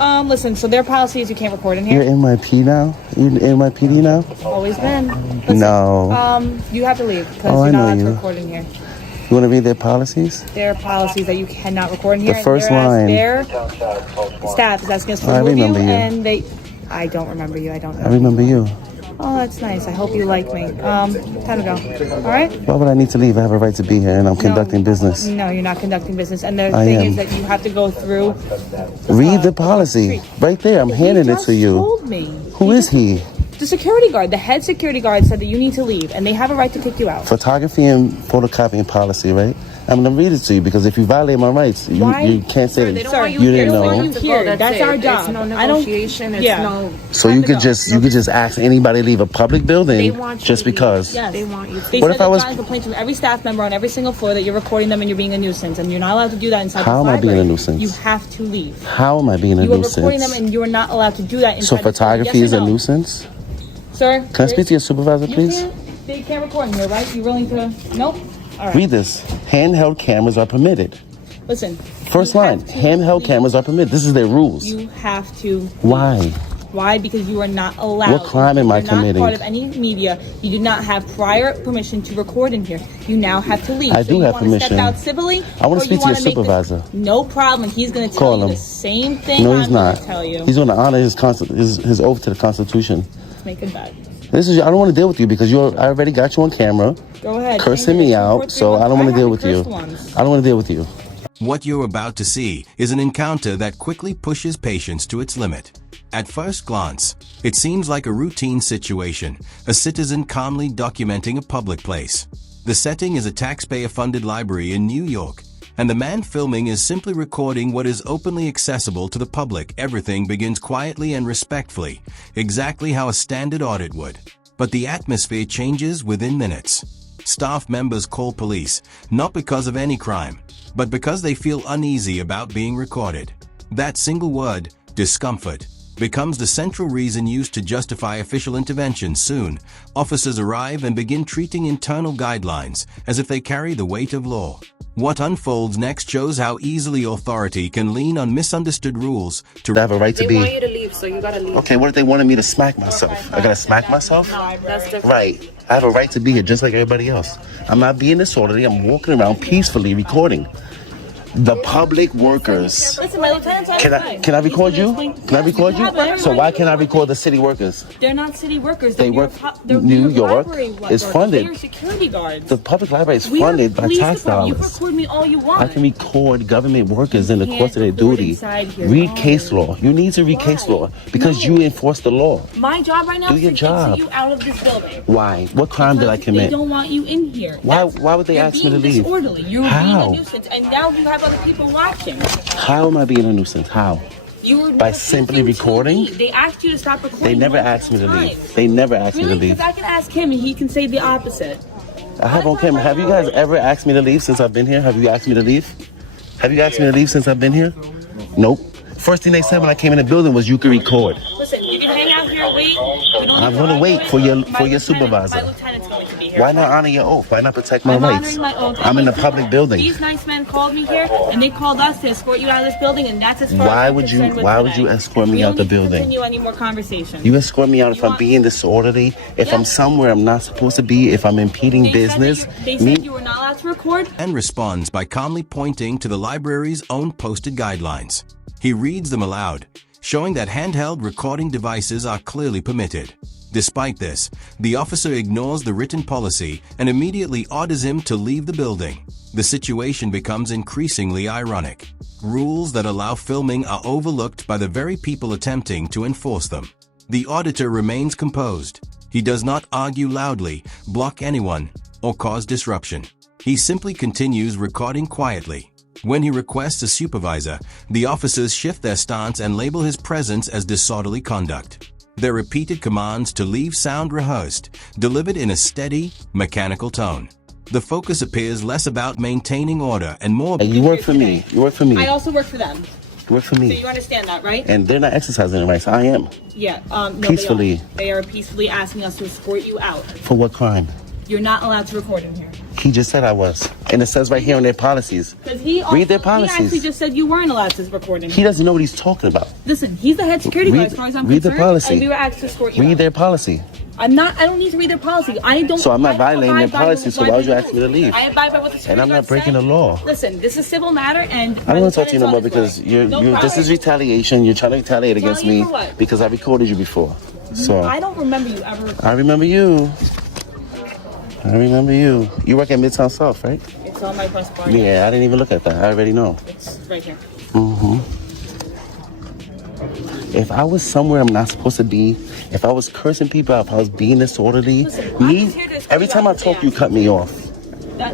Listen, so their policy is you can't record in here. You're NYPD now? You're NYPD now? Always been. Listen, No. You have to leave because Oh, you're I not know allowed to you. record in here. You want to read their policies? There are policies that you cannot record in here. The first and line. Their staff is asking us to I remove you, remember you. and they... I don't remember you. I don't know. I remember you. Oh, that's nice. I hope you like me. Time to go. All right? Why would I need to leave? I have a right to be here, and I'm conducting business. No, you're not conducting business. And the I thing am. is that you have to go through... Read the policy. Right there. I'm handing it to you. He told me. Who is he? The security guard, the head security guard said that you need to leave, and they have a right to kick you out. Photography and photocopying policy, right? I'm going to read it to you because if you violate my rights, you can't say They that don't want you didn't know. want you here. That's our job. It's no negotiation. It's no. So you could just ask anybody to leave a public building They want you just to leave. because. Yes. They want you to. They What said if I they've was- gotten complaints from every staff member on every single floor that you're recording them and you're being a nuisance, and you're not allowed to do that inside How the am I being a library. nuisance? You have to leave. How am I being a You are nuisance? recording them, and you are not allowed to do that inside So the library. photography Yes is or a no? nuisance? Sir, Can I speak to your supervisor, please? They can't record in here, right? You willing to? Nope. All right. Read this. Handheld cameras are permitted. Listen. First you line. have to Handheld leave. cameras are permitted. This is their rules. You have to. Why? Why? Because you are not allowed. What crime am I You're committing? not part of any media. You do not have prior permission to record in here. You now have to leave. I do you have wanna permission. Step out civilly. I wanna or speak you to your wanna make this- supervisor. No problem. He's going to Call tell you him. the same thing. No, he's I'm not. Gonna tell you. He's going to honor his oath to the Constitution. Make it bad. I don't want to deal with you because I already got you on camera. Go ahead. Cursing me out, so I don't want to deal with you. I don't want to deal with you. What you're about to see is an encounter that quickly pushes patience to its limit. At first glance, it seems like a routine situation, a citizen calmly documenting a public place. The setting is a taxpayer-funded library in New York, and the man filming is simply recording what is openly accessible to the public. Everything begins quietly and respectfully, exactly how a standard audit would. But the atmosphere changes within minutes. Staff members call police, not because of any crime, but because they feel uneasy about being recorded. That single word, discomfort, becomes the central reason used to justify official intervention. Soon, officers arrive and begin treating internal guidelines as if they carry the weight of law. What unfolds next shows how easily authority can lean on misunderstood rules to I have a right to They be. want you to leave, so you gotta leave. Okay, what if they wanted me to smack myself? I gotta smack myself? That's different. Right. I have a right to be here just like everybody else. I'm not being disorderly. I'm walking around peacefully recording. The public workers. Listen, my lieutenant's Can I record you? Can I record you? So why can't I record the city workers? They're not city workers. They They're work. they're New your York library is workers. funded. They're security guards. The public library is We are funded by police tax department. dollars. You record me all you want. I can record government workers in the can't course of their record duty. inside here. Read No. case law. You need to read case Why? law because No. you enforce the law. My job right now Do is your to job. get you out of this building. Why? What crime did I Because commit? They don't want you in here. Why would they You're ask me to being leave? disorderly. You're How? being a nuisance, and now you have other people watching. How am I being a nuisance? How? You were By refusing simply to recording? leave. They asked you to stop recording. They never multiple asked me to leave. times. They never asked me to Really? leave. Because I can ask him, and he can say the opposite. I have on camera. Have you guys ever asked me to leave since I've been here? Have you asked me to leave? Have you asked me to leave since I've been here? Nope. First thing they said when I came in the building was you can record. Listen, you can hang out here and wait. We don't I'm need gonna to wait argue for it. your My lieutenant- supervisor. My lieutenant's going to be here. Why not honor your oath? Why not protect my I'm rights? honoring my oath. I'm in a public building. These nice men called me here, and they called us to escort you out of this building, and that's as far Why as I'm would you- concerned with why would today. you escort me We out don't the need to building? Continue any more conversation? You escort me out if You I'm want- being disorderly, if Yeah. I'm somewhere I'm not supposed to be, if I'm impeding They said that business. They Me- said you were not allowed to record. and responds by calmly pointing to the library's own posted guidelines. He reads them aloud, showing that handheld recording devices are clearly permitted. Despite this, the officer ignores the written policy and immediately orders him to leave the building. The situation becomes increasingly ironic. Rules that allow filming are overlooked by the very people attempting to enforce them. The auditor remains composed. He does not argue loudly, block anyone, or cause disruption. He simply continues recording quietly. When he requests a supervisor, the officers shift their stance and label his presence as disorderly conduct. Their repeated commands to leave sound rehearsed, delivered in a steady, mechanical tone. The focus appears less about maintaining order and more Hey, you work for me. You work for me. I also work for them, You work for so me. you understand that, right? And they're not exercising their rights. I am. Yeah. No, Peacefully. They are peacefully asking us to escort you out. For what crime? You're not allowed to record in here. He just said I was. And it says right here on their policies. Read their policies. He actually just said you weren't allowed to record in here. He doesn't know what he's talking about. Listen, he's the head security guard as far as I'm read concerned. The policy. And we were asked to escort you Read out. their policy. I don't need to read their policy. So I'm not violating their policy, so why would you ask me to leave? I abide by what the security And I'm not guard breaking said. the law. Listen, this is a civil matter, and I don't want to talk to you no more because this is retaliation. You're trying to retaliate against me because I recorded you before. So I don't remember you ever. I remember you. I remember you. You work at Midtown South, right? It's on my bus bar. Yeah, I didn't even look at that. I already know. It's right here. If I was somewhere I'm not supposed to be, if I was cursing people out, if I was being disorderly, every time I talk, you cut me off.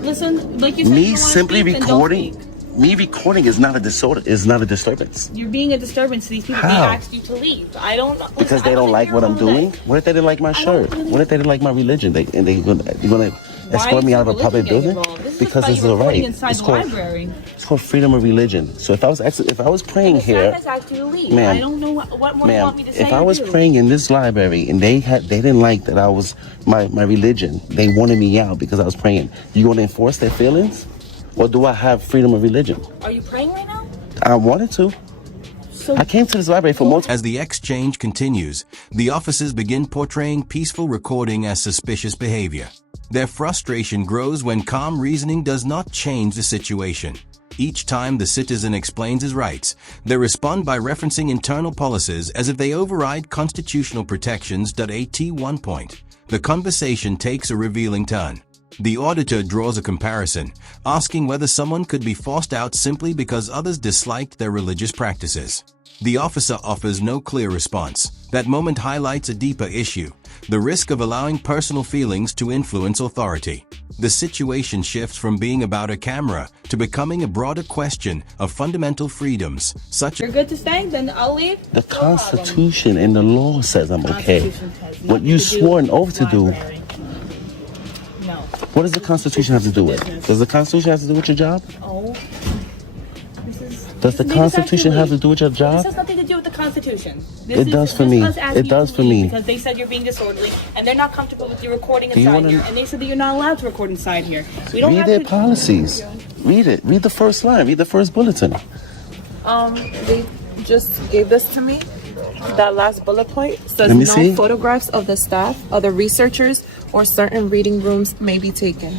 Listen, like you said, Me simply recording. Me recording is not a disorder. Is not a disturbance. You're being a disturbance to these people. How? They asked you to leave. I don't. Because they don't like what I'm doing. What if they didn't like my shirt? What if they didn't like my religion? They're gonna escort me out of a public building because it's a right. It's called freedom of religion. So if I was praying here, ma'am, I don't know what more you want me to say. If I was praying in this library and they didn't like that I was my religion, they wanted me out because I was praying. You gonna enforce their feelings? Or do I have freedom of religion? Are you praying right now? I wanted to. I came to this library for multiple... As the exchange continues, the officers begin portraying peaceful recording as suspicious behavior. Their frustration grows when calm reasoning does not change the situation. Each time the citizen explains his rights, they respond by referencing internal policies as if they override constitutional protections. At one point, the conversation takes a revealing turn. The auditor draws a comparison, asking whether someone could be forced out simply because others disliked their religious practices. The officer offers no clear response. That moment highlights a deeper issue, the risk of allowing personal feelings to influence authority. The situation shifts from being about a camera to becoming a broader question of fundamental freedoms, such as... You're good to stay? Then I'll leave. The Constitution and the law says I'm okay. What you swore an oath to do... No. What does the Constitution have to do with? Does the Constitution have to do with your job? Oh. Does the Constitution have to do with your job? This has nothing to do with the Constitution. It does for me. It does for me. Because they said you're being disorderly, and they're not comfortable with you recording inside here, and they said that you're not allowed to record inside here. We don't read their policies. Read it. Read the first line. Read the first bulletin. They just gave this to me. That last bullet point says see. Photographs of the staff, other researchers, or certain reading rooms may be taken.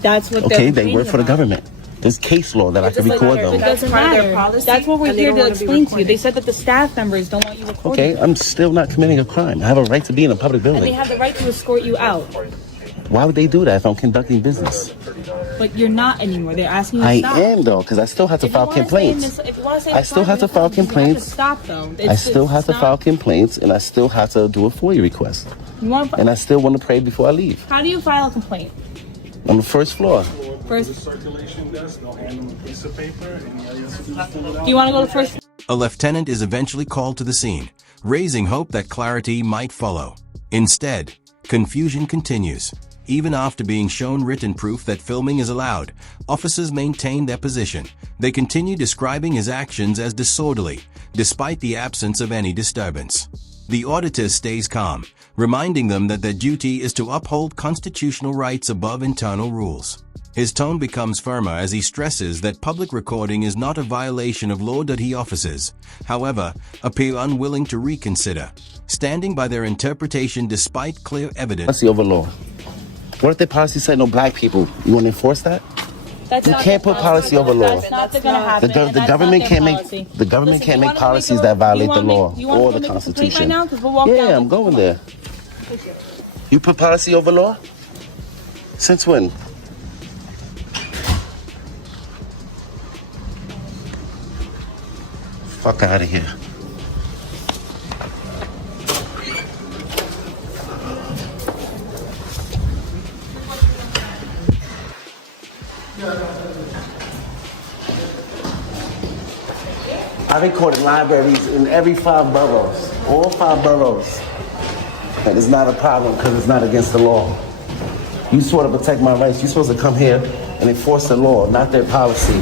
That's what okay, they work for the government. There's case law that I can record them. It doesn't matter. That's what we're here to explain to you. They said that the staff members don't want you recording. Okay, I'm still not committing a crime. I have a right to be in a public building. And they have the right to escort you out. Why would they do that if I'm conducting business? But you're not anymore. They're asking you to stop. I am though, because I still have to file complaints. I still have to file complaints. Stop though. I still have to file complaints, and I still have to do a FOIA request. And I still want to pray before I leave. How do you file a complaint? On the first floor. First circulation desk, no hand on a piece of paper. Do you want to go to first? A lieutenant is eventually called to the scene, raising hope that clarity might follow. Instead, confusion continues. Even after being shown written proof that filming is allowed, officers maintain their position. They continue describing his actions as disorderly, despite the absence of any disturbance. The auditor stays calm, reminding them that their duty is to uphold constitutional rights above internal rules. His tone becomes firmer as he stresses that public recording is not a violation of law. He officers, however, appear unwilling to reconsider, standing by their interpretation despite clear evidence. Policy over law. What if the policy said no black people? You want to enforce that? You can't put policy over law. That's not going to happen. The government can't make policies that violate the law or the Constitution. Yeah, I'm going there. You put policy over law? Since when? Fuck out of here. I recorded libraries in every 5 boroughs, all 5 boroughs. And it's not a problem because it's not against the law. You swore to protect my rights. You're supposed to come here and enforce the law, not their policy.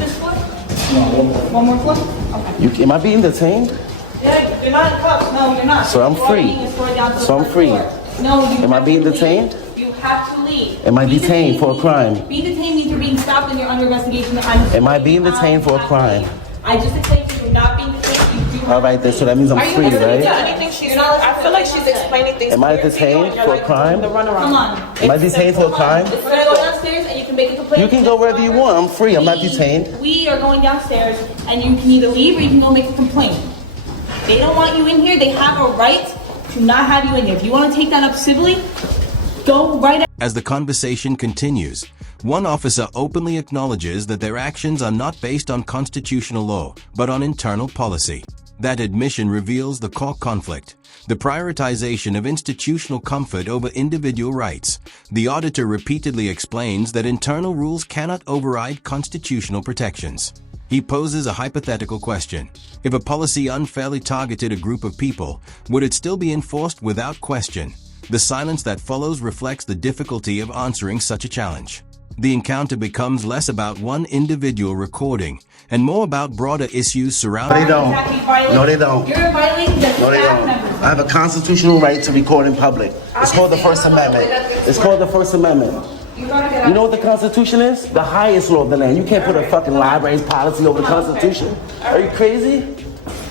One more floor? Okay. Am I being detained? Yeah, you're not in cuffs. No, you're not. So I'm free. So I'm free. No, Am I being detained? You have to leave. Am I Be detained for a means- crime? Be detained means you're being stopped and you're under investigation. Am I being detained for a crime? I just explained to you, you're not being detained. You do All right, then, so that means I'm Are you free, listening right? to Anything she's I feel like she's explaining things. Am I clear to you, detained and you're for a like crime? doing the runaround. Come on. Am I detained for a crime? We're gonna go downstairs and you can make a complaint. You can go wherever you want. I'm free. I'm not detained. We are going downstairs and you can either leave or you can go make a complaint. They don't want you in here. They have a right to not have you in here. If you want to take that up civilly, go right. As the conversation continues, one officer openly acknowledges that their actions are not based on constitutional law, but on internal policy. That admission reveals the core conflict, the prioritization of institutional comfort over individual rights. The auditor repeatedly explains that internal rules cannot override constitutional protections. He poses a hypothetical question. If a policy unfairly targeted a group of people, would it still be enforced without question? The silence that follows reflects the difficulty of answering such a challenge. The encounter becomes less about one individual recording and more about broader issues surrounding. They don't. No, they don't. You're violating the No, they staff don't. members. I have a constitutional right to record in public. It's called the First Amendment. It's called the First Amendment. You know what the Constitution is? The highest law of the land. You can't put a fucking library's policy over the Constitution. Are you crazy?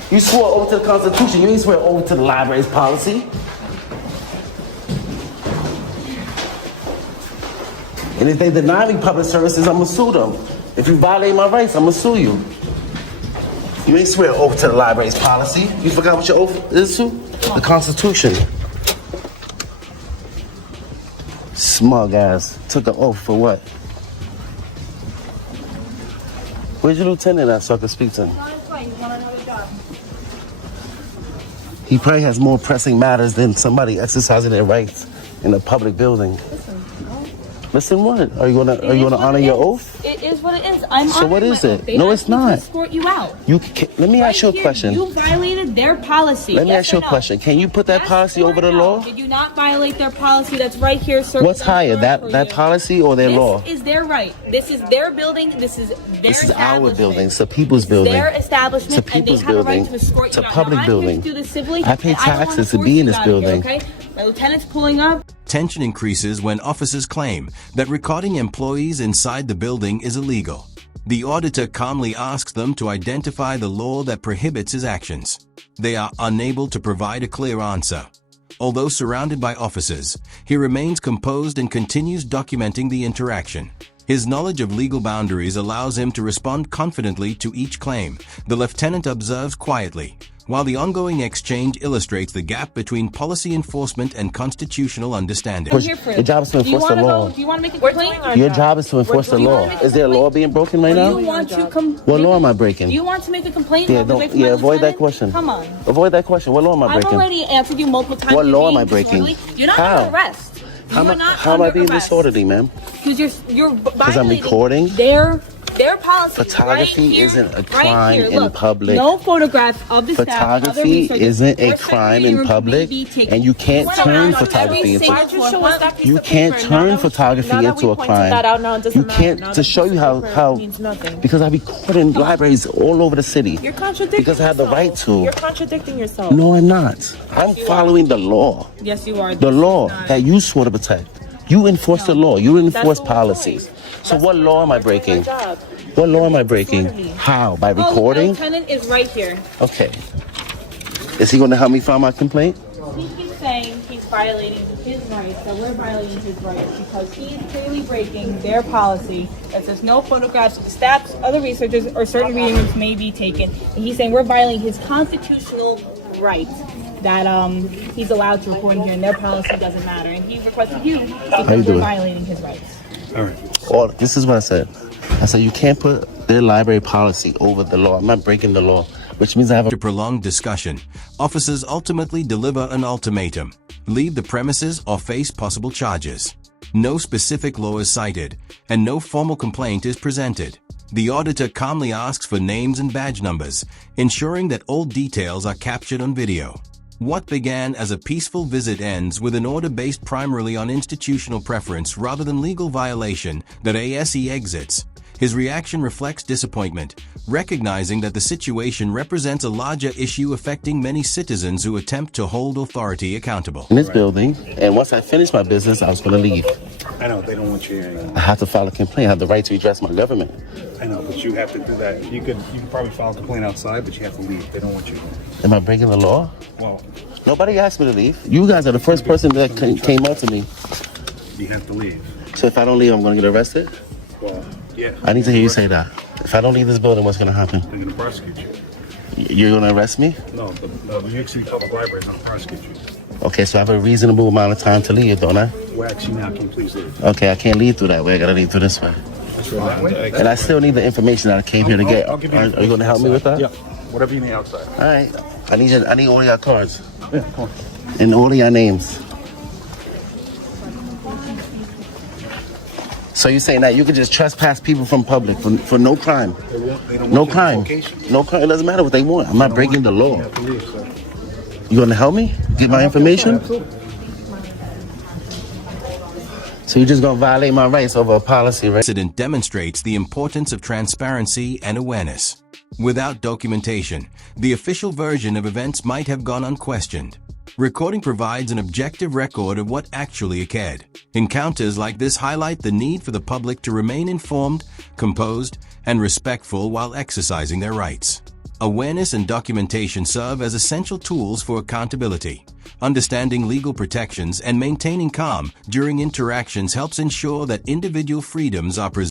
You swore over to the Constitution. You ain't swear over to the library's policy. And if they deny me public services, I'm gonna sue them. If you violate my rights, I'm gonna sue you. You ain't swear over to the library's policy. You forgot what your oath is to? The Constitution. Smug ass. Took an oath for what? Where's your lieutenant at so I can speak to him? He probably has more pressing matters than somebody exercising their rights in a public building. Listen, what? Are you gonna honor your oath? It is what it is. I'm So what honoring is my it? oath. They No, asked it's me to not. escort you out. Let me ask you a Right question. here, you violated their policy. Let me Yes ask you or a no? question. Can you put that Yes policy or over the no? law? Did you not violate their policy that's right here? What's higher, that policy or their law? This is their right. This is their building. This is their This is our establishment. building. It's a people's building. Their establishment, It's a people's and they have building. a right to escort It's you a out. public now, building. I'm here to do this civilly. I pay and don't wanna taxes to force be in you this out of here, building. okay? My lieutenant's pulling up. Tension increases when officers claim that recording employees inside the building is illegal. The auditor calmly asks them to identify the law that prohibits his actions. They are unable to provide a clear answer. Although surrounded by officers, he remains composed and continues documenting the interaction. His knowledge of legal boundaries allows him to respond confidently to each claim. The lieutenant observes quietly, while the ongoing exchange illustrates the gap between policy enforcement and constitutional understanding. I'm here for Your job is to Do you enforce the wanna law. go? Do you want to make a We're complaint? doing our Your job is to enforce the Do you law. wanna make a Is there a law complaint? being broken right Do now? you want to What law am I breaking? Do you want to make a complaint? Yeah, Walk away don't. from my Yeah, avoid that lieutenant? question. Come on. Avoid that question. What law am I I've breaking? already answered you multiple times. What You're law am being I breaking? disorderly. You're not How? under arrest. How You are am I, not how am I under being arrest. disorderly, ma'am? Because you're I'm violating recording? their policy. Photography right here, isn't a right crime here. in Look, public. No photographs of the staff. other Photography researchers, isn't a or crime secretary in public, may be taken. and you can't Went turn around photography every into. Why'd you show us that piece You of can't paper? turn Now that photography now that into we a pointed crime. that out, now it doesn't You matter. can't Now to the show piece you of paper how means nothing. because I record in libraries all over the city. You're contradicting Because I have the yourself. right to. You're contradicting yourself. No, I'm not. I'm following the law. Yes, you are. The law that you swore to protect. You enforce the law. You enforce what we're policies. doing. So That's what what law am I we're doing breaking? our job. What law am I breaking? Disorderly. How? By Oh, the recording? lieutenant is right here. Okay. Is he going to help me file my complaint? He keeps saying he's violating his rights, that we're violating his rights because he's clearly breaking their policy that says no photographs, staffs, other researchers, or certain reading rooms may be taken. And he's saying we're violating his constitutional rights that he's allowed to record in here, and their policy doesn't matter. And he requested you you because we're doing? violating his rights. Or this is what I said. I said you can't put their library policy over the law. I'm not breaking the law, which means I have a After prolonged discussion, officers ultimately deliver an ultimatum: leave the premises or face possible charges. No specific law is cited, and no formal complaint is presented. The auditor calmly asks for names and badge numbers, ensuring that all details are captured on video. What began as a peaceful visit ends with an order based primarily on institutional preference rather than legal violation that ASE exits. His reaction reflects disappointment, recognizing that the situation represents a larger issue affecting many citizens who attempt to hold authority accountable. In this building, and once I finish my business, I was going to leave. I know, they don't want you here. I have to file a complaint. I have the right to redress my government. I know, but you have to do that. You could probably file a complaint outside, but you have to leave. They don't want you here. Am I breaking the law? Well, Nobody asked me to leave. You guys are the first person that came up to me. you have to leave. So if I don't leave, I'm going to get arrested? Well, yeah. I need to hear you say that. If I don't leave this building, what's going to happen? They're going to prosecute you. You're going to arrest me? No, the New York City Public Library is going to prosecute you. Okay, so I have a reasonable amount of time to leave, don't I? Well, actually, now can you please leave? Okay, I can't leave through that way. I got to leave through this way. That way? And I still need the information that I came here to get. I'll give you Are you going to help me with that? Yeah. Whatever you need outside. All right. I need all your cards. Yeah, come on. And all of your names. So you're saying that you could just trespass people from public for no crime? They don't No want you crime. on location. No crime. It doesn't matter what they want. I'm not breaking the law. You have to leave, sir. You going to help me get my information? Absolutely. So you're just going to violate my rights over a policy, right? Incident demonstrates the importance of transparency and awareness. Without documentation, the official version of events might have gone unquestioned. Recording provides an objective record of what actually occurred. Encounters like this highlight the need for the public to remain informed, composed, and respectful while exercising their rights. Awareness and documentation serve as essential tools for accountability. Understanding legal protections and maintaining calm during interactions helps ensure that individual freedoms are preserved.